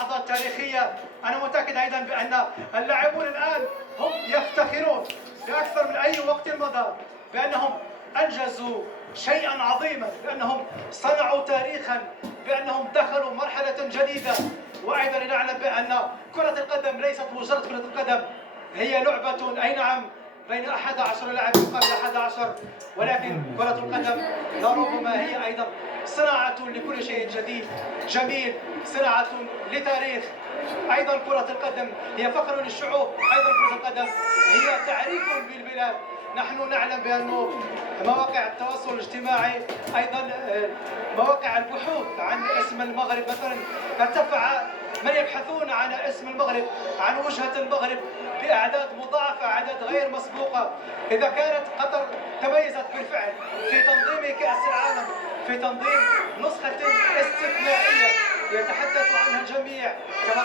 لحظات تاريخية. أنا متأكد أيضا بأن اللاعبون الآن هم يفتخرون بأكثر من أي وقت مضى بأنهم أنجزوا شيئا عظيما، بأنهم صنعوا تاريخا، بأنهم دخلوا مرحلة جديدة. وأيضا نعلم بأن كرة القدم ليست مجرد كرة القدم، هي لعبة أي نعم بين 11 لاعب مقابل 11، ولكن كرة القدم لربما هي أيضا صناعة لكل شيء جديد جميل، صناعة لتاريخ. أيضا كرة القدم هي فخر للشعوب، أيضا كرة القدم هي تعريف بالبلاد. نحن نعلم بأن مواقع التواصل الاجتماعي أيضا مواقع البحوث عن اسم المغرب مثلا ارتفع من يبحثون عن اسم المغرب، عن وجهة المغرب بأعداد مضاعفة، أعداد غير مسبوقة. إذا كانت قطر تميزت بالفعل في تنظيم كأس العالم، في تنظيم نسخة استثنائية يتحدث عنها الجميع كما